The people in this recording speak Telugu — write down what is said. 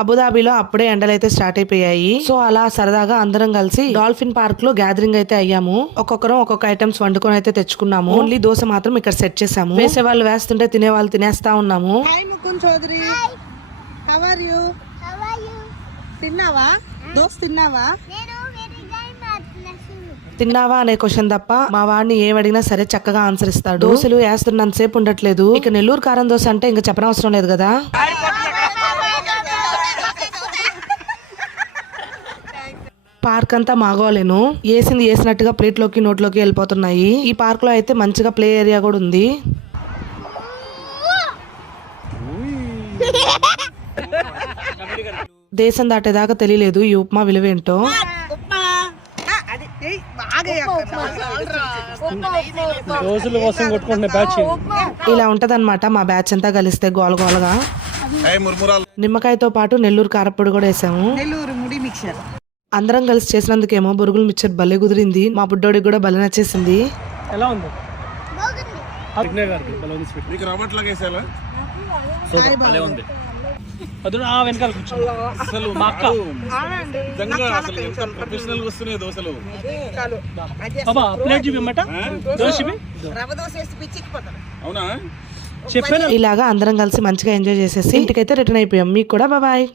అబుదాబిలో అప్పుడే ఎండలు అయితే స్టార్ట్ అయిపోయాయి. సో అలా సరదాగా అందరం కలిసి డాల్ఫిన్ పార్క్ లో గ్యాదరింగ్ అయితే అయ్యాము. ఒక్కొక్కరం ఒక్కొక్క ఐటమ్స్ వండుకొని అయితే తెచ్చుకున్నాము. ఓన్లీ దోశ మాత్రం ఇక్కడ సెట్ చేసాము. వేసే వాళ్ళు వేస్తుంటే తినే వాళ్ళు తినేస్తా ఉన్నాము. Chowdhury how are you? తిన్నావా? దోశ తిన్నావా? తిన్నావా అనే క్వశ్చన్ తప్ప మా వాడిని ఏం అడిగినా సరే చక్కగా ఆన్సర్ ఇస్తాడు. దోశలు వేస్తున్నంత సేపు ఉండట్లేదు. ఇక నెల్లూరు కారం దోశ అంటే ఇంకా చెప్పనవసరం లేదు కదా. పార్క్ అంతా మాగోలేను, వేసింది వేసినట్టుగా ప్లేట్ లోకి నోట్లోకి వెళ్ళిపోతున్నాయి. ఈ పార్క్ లో అయితే మంచిగా ప్లే ఏరియా కూడా ఉంది. దేశం దాటేదాకా తెలియలేదు ఈ ఉప్మా విలువేంటో. ఇలా ఉంటదన్నమాట మా బ్యాచ్ అంతా కలిస్తే గోలగోలగా. నిమ్మకాయతో పాటు నెల్లూరు కారప్పొడి కూడా వేసాము. అందరం కలిసి చేసినందుకేమో బొరుగులు మిక్చర్ భలే కుదిరింది. మా బుడ్డోడికి కూడా భలే నచ్చేసింది. ఎలా ఉంది? వెనకాల అసలు మా అక్క ప్రొఫెషనల్ వస్తున్నాయి దోశలు. ప్లేట్ చూపిమ్మట దోశ అవునా చెప్పాను. ఇలాగా అందరం కలిసి మంచిగా ఎంజాయ్ చేసేసి ఇంటికైతే రిటర్న్ అయిపోయాం. మీకు కూడా బాయ్.